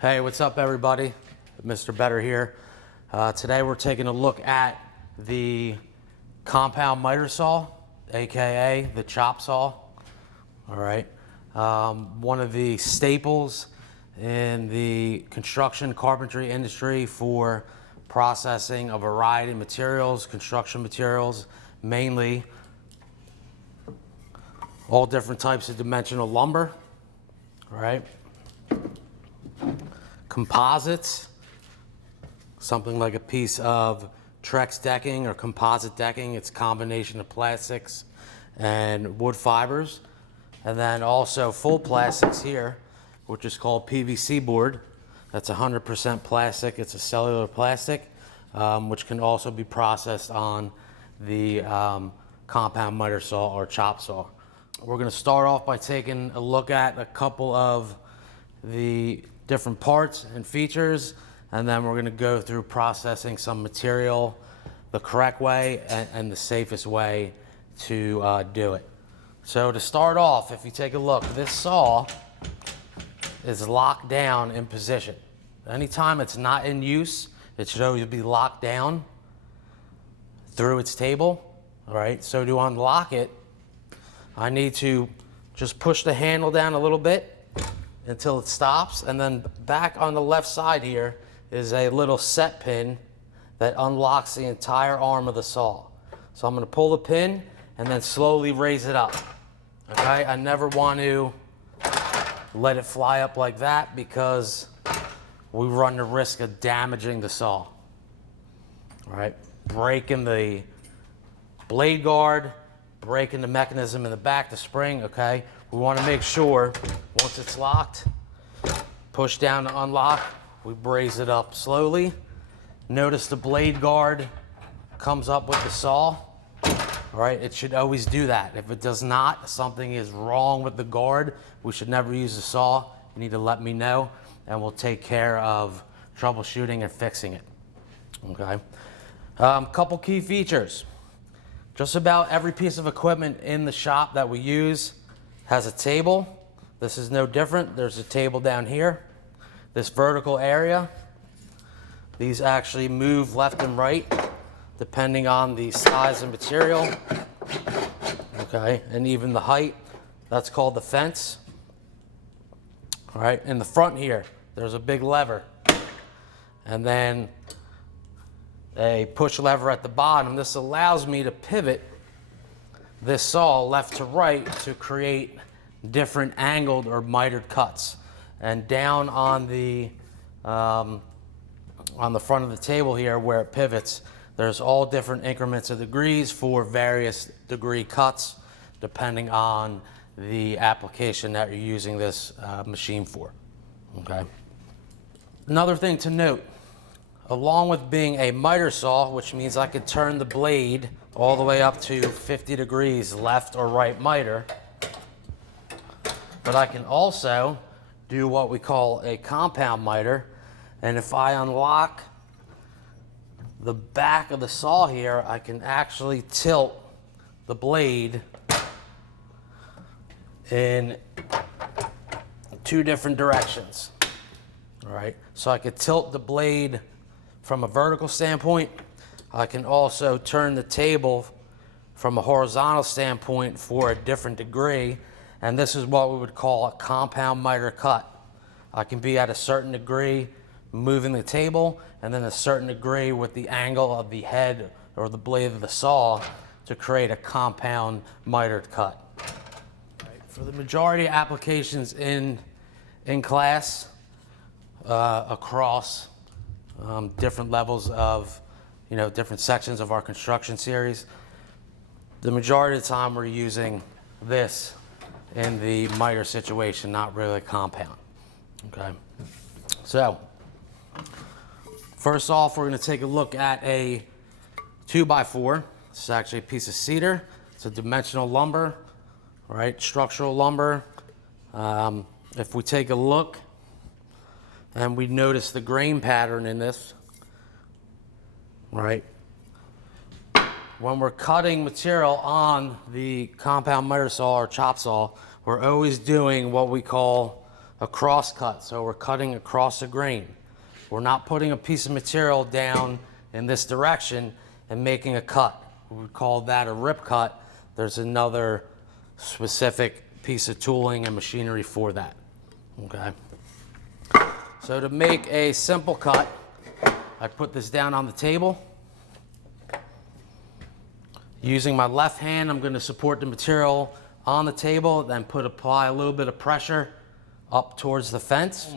Hey, what's up everybody? Mr. Better here. Today we're taking a look at the compound miter saw, AKA the chop saw. All right. One of the staples in the construction carpentry industry for processing a variety of materials, construction materials, mainly all different types of dimensional lumber. All right. Composites, something like a piece of Trex decking or composite decking. It's a combination of plastics and wood fibers. And then also full plastics here, which is called PVC board. That's 100% plastic. It's a cellular plastic, which can also be processed on the compound miter saw or chop saw. We're going to start off by taking a look at a couple of the different parts and features, and then we're going to go through processing some material the correct way and the safest way to do it. So to start off, if you take a look, this saw is locked down in position. Anytime it's not in use, it should always be locked down through its table. All right, so to unlock it, I need to just push the handle down a little bit until it stops, and then back on the left side here is a little set pin that unlocks the entire arm of the saw. So I'm going to pull the pin and then slowly raise it up. Okay, I never want to let it fly up like that because we run the risk of damaging the saw. All right, breaking the blade guard, breaking the mechanism in the back, the spring. Okay, we want to make sure once it's locked, push down to unlock, we braze it up slowly. Notice the blade guard comes up with the saw. All right, it should always do that. If it does not, something is wrong with the guard. We should never use the saw. You need to let me know and we'll take care of troubleshooting and fixing it. Okay. Couple key features. Just about every piece of equipment in the shop that we use has a table. This is no different. There's a table down here. This vertical area, these actually move left and right depending on the size and material. Okay, and even the height. That's called the fence. All right, in the front here, there's a big lever. And then a push lever at the bottom. This allows me to pivot this saw left to right to create different angled or mitered cuts. And down on the front of the table here where it pivots, there's all different increments of degrees for various degree cuts depending on the application that you're using this machine for. Okay. Another thing to note, along with being a miter saw, which means I could turn the blade all the way up to 50 degrees left or right miter, but I can also do what we call a compound miter. And if I unlock the back of the saw here, I can actually tilt the blade in two different directions. All right, so I could tilt the blade from a vertical standpoint. I can also turn the table from a horizontal standpoint for a different degree. And this is what we would call a compound miter cut. I can be at a certain degree moving the table, and then a certain degree with the angle of the head or the blade of the saw to create a compound mitered cut. Right. For the majority of applications in class, across different levels of, different sections of our construction series, the majority of the time we're using this in the miter situation, not really a compound. Okay, so first off, we're going to take a look at a 2x4. This is actually a piece of cedar. It's a dimensional lumber, right? Structural lumber. If we take a look and we notice the grain pattern in this, right? When we're cutting material on the compound miter saw or chop saw, we're always doing what we call a cross cut. So we're cutting across the grain. We're not putting a piece of material down in this direction and making a cut. We call that a rip cut. There's another specific piece of tooling and machinery for that. Okay. So to make a simple cut, I put this down on the table. Using my left hand, I'm going to support the material on the table, then apply a little bit of pressure up towards the fence.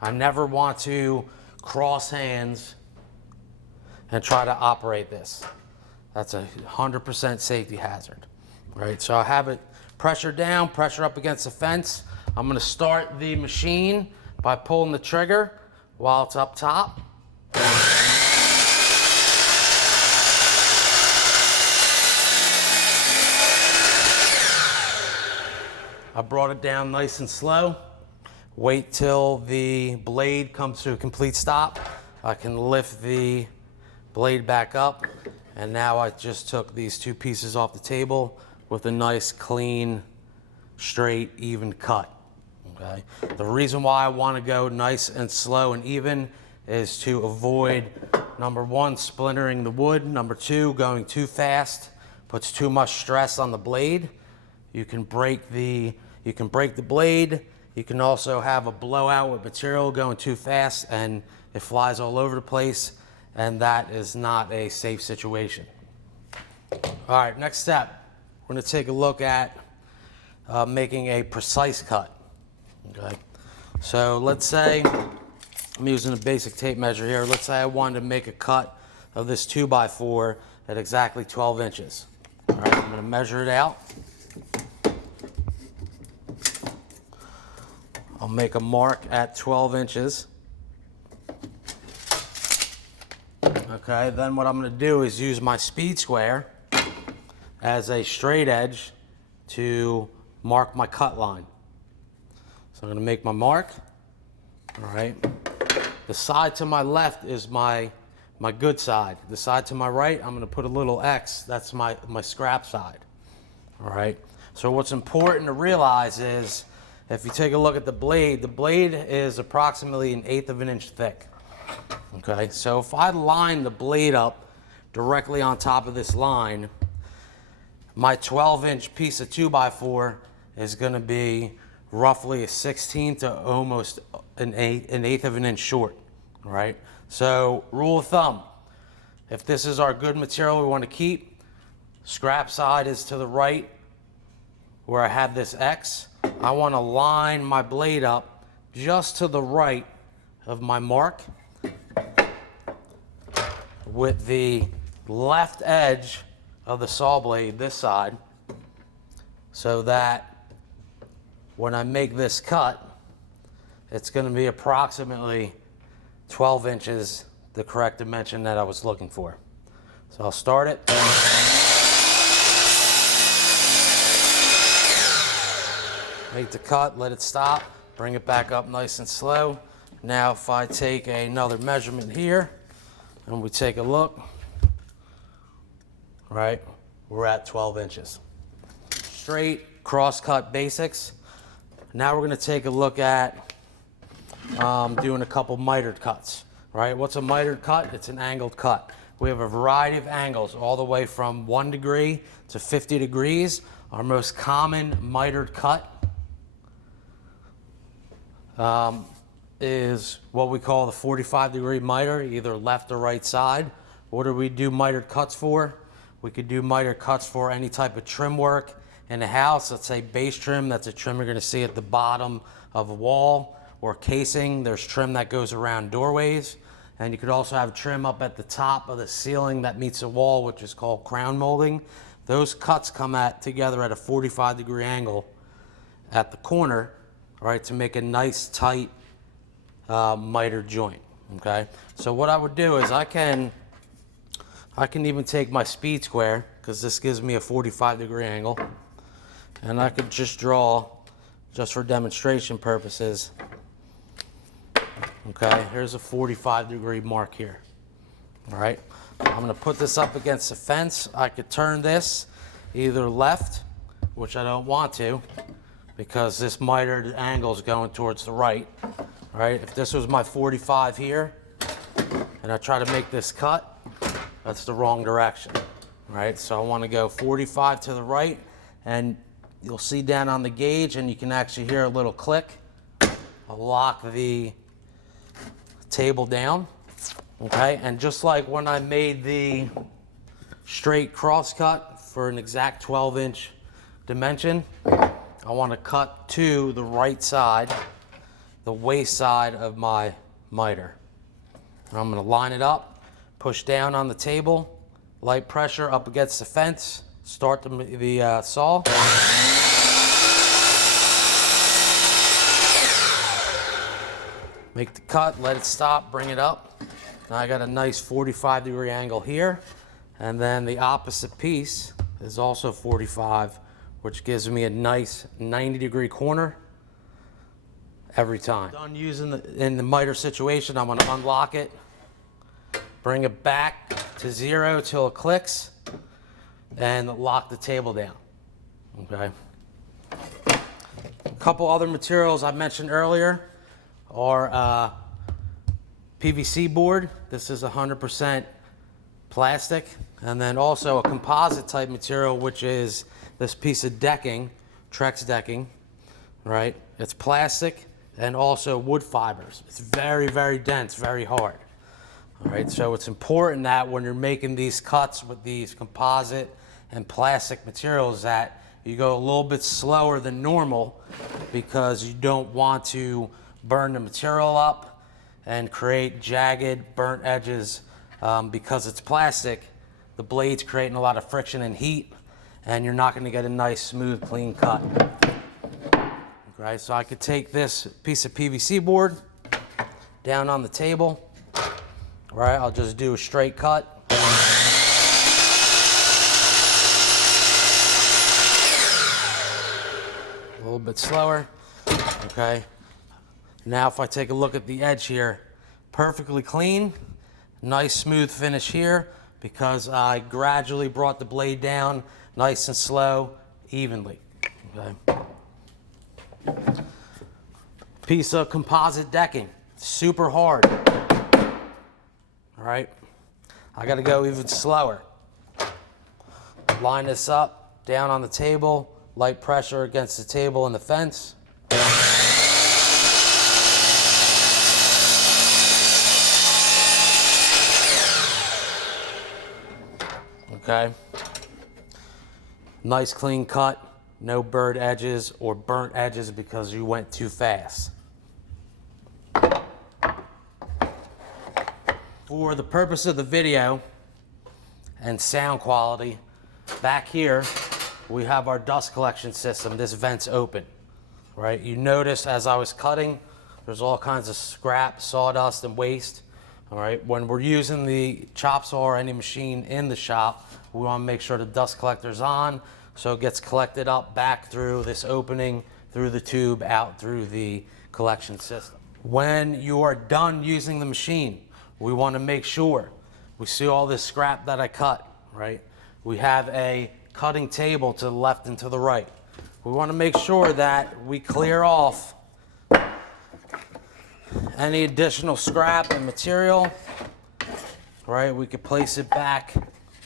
I never want to cross hands and try to operate this. That's a 100% safety hazard, right? So I have it pressure down, pressure up against the fence. I'm going to start the machine by pulling the trigger while it's up top. I brought it down nice and slow. Wait till the blade comes to a complete stop. I can lift the blade back up, and now I just took these two pieces off the table with a nice, clean, straight, even cut. Okay. The reason why I want to go nice and slow and even is to avoid, number one, splintering the wood. Number two, going too fast puts too much stress on the blade. You can break the blade. You can also have a blowout with material going too fast and it flies all over the place, and that is not a safe situation. All right, next step, we're going to take a look at making a precise cut. Okay, so let's say, I'm using a basic tape measure here. Let's say I wanted to make a cut of this 2x4 at exactly 12 inches. All right, I'm going to measure it out. I'll make a mark at 12 inches. Okay, then what I'm going to do is use my speed square as a straight edge to mark my cut line. So I'm going to make my mark. All right. The side to my left is my good side. The side to my right, I'm going to put a little X. That's my scrap side. All right. So what's important to realize is, if you take a look at the blade is approximately 1/8 of an inch thick. Okay, so if I line the blade up directly on top of this line, my 12-inch piece of 2x4 is going to be roughly a 1/16 to almost an eighth of an inch short. All right, so rule of thumb, if this is our good material we want to keep, scrap side is to the right where I have this X. I want to line my blade up just to the right of my mark with the left edge of the saw blade, this side, so that when I make this cut, it's going to be approximately 12 inches, the correct dimension that I was looking for. So I'll start it. Make the cut, let it stop, bring it back up nice and slow. Now if I take another measurement here and we take a look, right, we're at 12 inches. Straight cross-cut basics. Now we're going to take a look at doing a couple mitered cuts. Right? What's a mitered cut? It's an angled cut. We have a variety of angles, all the way from 1 degree to 50 degrees. Our most common mitered cut is what we call the 45-degree miter, either left or right side. What do we do mitered cuts for? We could do mitered cuts for any type of trim work in the house. Let's say base trim, that's a trim you're going to see at the bottom of a wall, or casing, there's trim that goes around doorways. And you could also have trim up at the top of the ceiling that meets the wall, which is called crown molding. Those cuts come together at a 45-degree angle at the corner, right, to make a nice tight miter joint. Okay, so what I would do is I can even take my speed square, because this gives me a 45-degree angle, and I could just draw, just for demonstration purposes. Okay, here's a 45-degree mark here. All right, I'm going to put this up against the fence. I could turn this either left, which I don't want to, because this mitered angle is going towards the right. All right, if this was my 45 here, and I try to make this cut, that's the wrong direction. All right, so I want to go 45 to the right, and you'll see down on the gauge, and you can actually hear a little click. I'll lock the table down, okay? And just like when I made the straight cross cut for an exact 12-inch dimension, I want to cut to the right side, the waist side of my miter. And I'm going to line it up, push down on the table, light pressure up against the fence, start the saw. Make the cut, let it stop, bring it up. Now I got a nice 45-degree angle here, and then the opposite piece is also 45, which gives me a nice 90-degree corner every time. Done using in the miter situation, I'm gonna unlock it, bring it back to 0 till it clicks, and lock the table down, okay? A couple other materials I mentioned earlier are PVC board. This is 100% plastic. And then also a composite type material, which is this piece of decking, Trex decking, right? It's plastic and also wood fibers. It's very, very dense, very hard. All right, so it's important that when you're making these cuts with these composite and plastic materials that you go a little bit slower than normal, because you don't want to burn the material up and create jagged, burnt edges. Because it's plastic, the blade's creating a lot of friction and heat, and you're not gonna get a nice, smooth, clean cut. Okay, so I could take this piece of PVC board down on the table. All right, I'll just do a straight cut. A little bit slower, okay? Now if I take a look at the edge here, perfectly clean, nice smooth finish here, because I gradually brought the blade down nice and slow, evenly. Okay. Piece of composite decking, super hard. All right, I gotta go even slower. Line this up, down on the table, light pressure against the table and the fence. Okay, nice clean cut, no burred edges or burnt edges because you went too fast. For the purpose of the video and sound quality, back here we have our dust collection system. This vent's open, right? You notice as I was cutting, there's all kinds of scrap, sawdust, and waste. All right, when we're using the chop saw or any machine in the shop, we want to make sure the dust collector's on, so it gets collected up back through this opening, through the tube, out through the collection system. When you are done using the machine, we want to make sure we see all this scrap that I cut, right? We have a cutting table to the left and to the right. We want to make sure that we clear off any additional scrap and material, right? We could place it back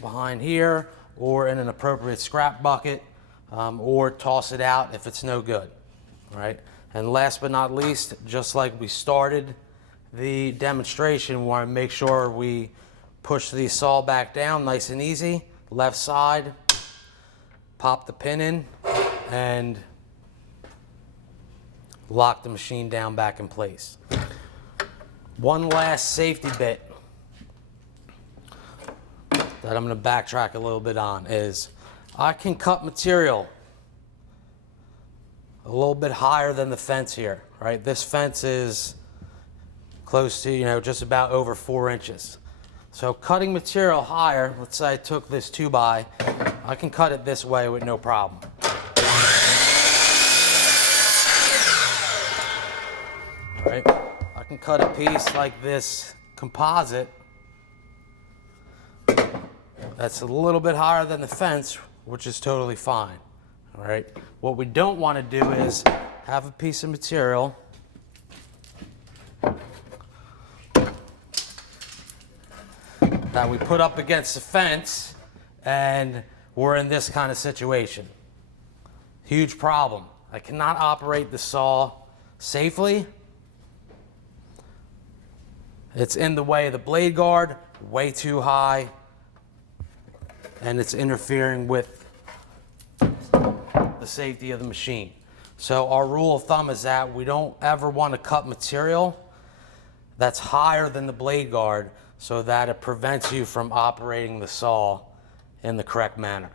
behind here or in an appropriate scrap bucket, or toss it out if it's no good, right? And last but not least, just like we started the demonstration, we want to make sure we push the saw back down nice and easy, left side, pop the pin in, and lock the machine down back in place. One last safety bit that I'm going to backtrack a little bit on is I can cut material a little bit higher than the fence here, right? This fence is close to, just about over 4 inches. So cutting material higher, let's say I took this 2x, I can cut it this way with no problem. All right, I can cut a piece like this composite that's a little bit higher than the fence, which is totally fine. All right. What we don't want to do is have a piece of material that we put up against the fence and we're in this kind of situation. Huge problem. I cannot operate the saw safely. It's in the way of the blade guard, way too high, and it's interfering with the safety of the machine. So our rule of thumb is that we don't ever want to cut material that's higher than the blade guard so that it prevents you from operating the saw in the correct manner.